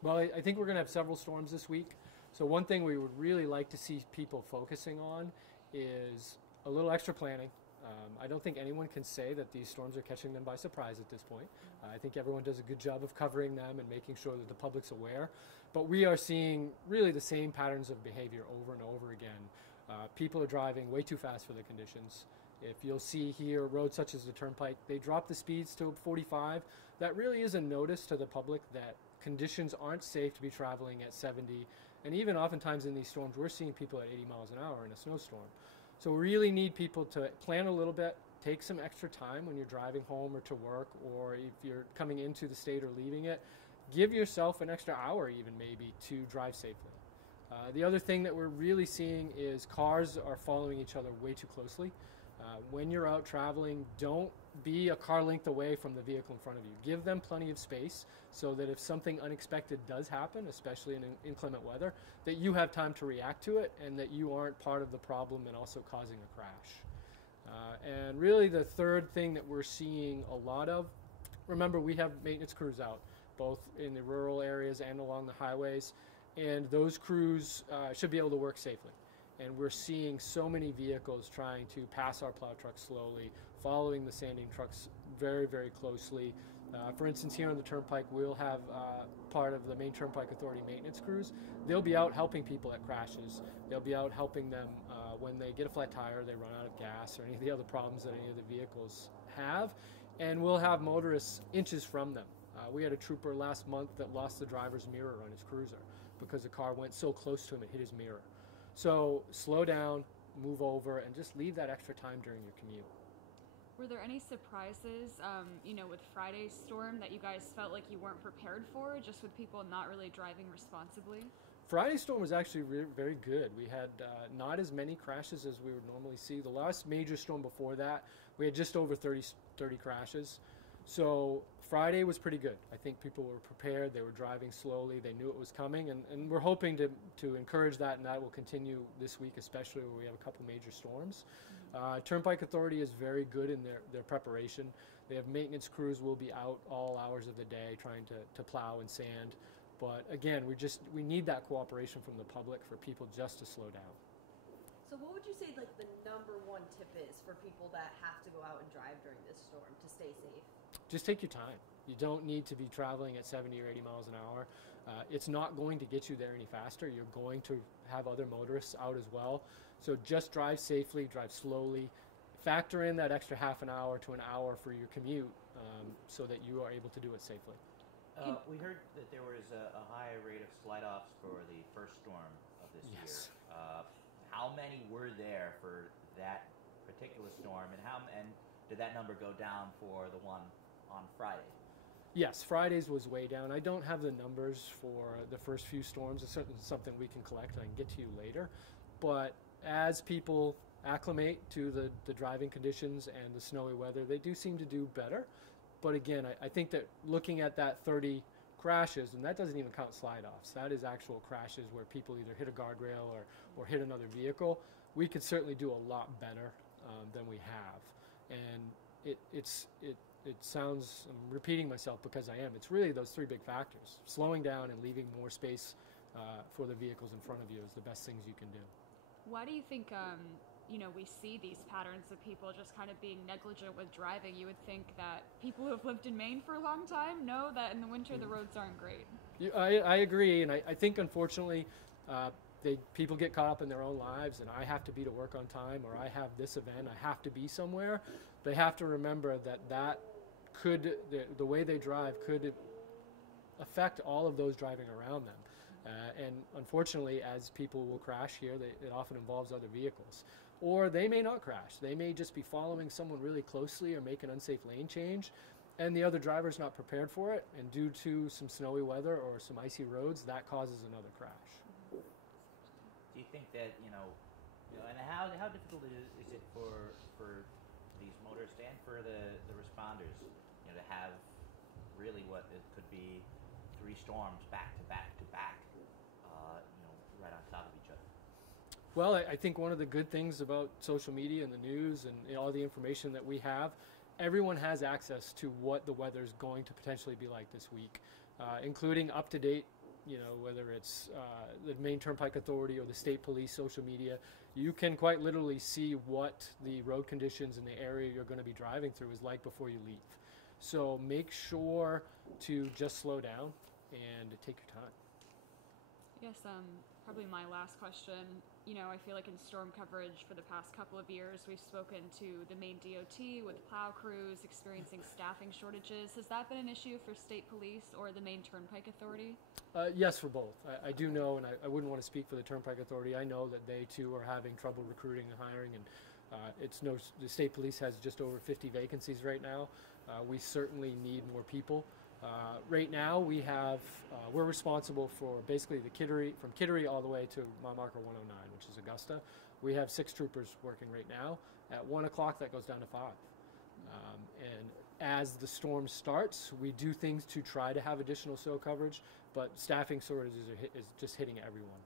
Well, I think we're going to have several storms this week. So one thing we would really like to see people focusing on is a little extra planning. I don't think anyone can say that these storms are catching them by surprise at this point. I think everyone does a good job of covering them and making sure that the public's aware. But we are seeing really the same patterns of behavior over and over again. People are driving way too fast for the conditions. If you'll see here, roads such as the Turnpike, they drop the speeds to 45. That really is a notice to the public that conditions aren't safe to be traveling at 70. And even oftentimes in these storms, we're seeing people at 80 miles an hour in a snowstorm. So we really need people to plan a little bit, take some extra time when you're driving home or to work, or if you're coming into the state or leaving it. Give yourself an extra hour even maybe to drive safely. The other thing that we're really seeing is cars are following each other way too closely. When you're out traveling, don't be a car length away from the vehicle in front of you. Give them plenty of space so that if something unexpected does happen, especially in inclement weather, that you have time to react to it and that you aren't part of the problem and also causing a crash. And really the third thing that we're seeing a lot of, remember we have maintenance crews out, both in the rural areas and along the highways, and those crews should be able to work safely. And we're seeing so many vehicles trying to pass our plow trucks slowly, following the sanding trucks very, very closely. For instance, here on the Turnpike, we'll have part of the Maine Turnpike Authority maintenance crews. They'll be out helping people at crashes. They'll be out helping them when they get a flat tire, they run out of gas, or any of the other problems that any of the vehicles have. And we'll have motorists inches from them. We had a trooper last month that lost the driver's mirror on his cruiser because the car went so close to him it hit his mirror. So slow down, move over, and just leave that extra time during your commute. Were there any surprises, with Friday's storm that you guys felt like you weren't prepared for, just with people not really driving responsibly? Friday's storm was actually very good. We had not as many crashes as we would normally see. The last major storm before that, we had just over 30 crashes. So Friday was pretty good. I think people were prepared. They were driving slowly. They knew it was coming. And we're hoping to encourage that, and that will continue this week, especially where we have a couple major storms. Turnpike Authority is very good in their preparation. They have maintenance crews will be out all hours of the day trying to plow and sand. But again, we need that cooperation from the public for people just to slow down. So what would you say like the number one tip is for people that have to go out and drive during this storm to stay safe? Just take your time. You don't need to be traveling at 70 or 80 miles an hour. It's not going to get you there any faster. You're going to have other motorists out as well. So just drive safely, drive slowly. Factor in that extra half an hour to an hour for your commute so that you are able to do it safely. We heard that there was a high rate of slide-offs for the first storm of this Yes. year. How many were there for that particular storm, and did that number go down for the one on Friday? Yes, Fridays was way down. I don't have the numbers for the first few storms. It's certainly something we can collect and I can get to you later. But as people acclimate to the driving conditions and the snowy weather, they do seem to do better. But again, I think that looking at that 30 crashes, and that doesn't even count slide-offs, that is actual crashes where people either hit a guardrail or hit another vehicle, we could certainly do a lot better than we have. And it sounds, I'm repeating myself because I am, it's really those three big factors. Slowing down and leaving more space for the vehicles in front of you is the best things you can do. Why do you think, we see these patterns of people just kind of being negligent with driving? You would think that people who have lived in Maine for a long time know that in the winter the roads aren't great. I agree, and I think unfortunately people get caught up in their own lives, and I have to be to work on time, or I have this event, I have to be somewhere. They have to remember that the way they drive could affect all of those driving around them. And unfortunately, as people will crash here, it often involves other vehicles. Or they may not crash. They may just be following someone really closely or make an unsafe lane change, and the other driver's not prepared for it, and due to some snowy weather or some icy roads, that causes another crash. Do you think that, and how difficult is it for these motorists and for the responders, to have really what it could be 3 storms back to back to back, right on top of each other? Well, I think one of the good things about social media and the news and all the information that we have, everyone has access to what the weather is going to potentially be like this week, including up-to-date whether it's the Maine Turnpike Authority or the State Police social media, you can quite literally see what the road conditions in the area you're going to be driving through is like before you leave. So make sure to just slow down and take your time. I guess probably my last question. I feel like in storm coverage for the past couple of years, we've spoken to the Maine DOT with plow crews experiencing staffing shortages. Has that been an issue for State Police or the Maine Turnpike Authority? Yes, for both. I do know, and I wouldn't want to speak for the Turnpike Authority. I know that they too are having trouble recruiting and hiring, and the State Police has just over 50 vacancies right now. We certainly need more people. Right now, we're responsible for basically from Kittery all the way to mile marker 109, which is Augusta. We have 6 troopers working right now. At 1 o'clock, that goes down to 5. And as the storm starts, we do things to try to have additional SO coverage, but staffing shortages is just hitting everyone.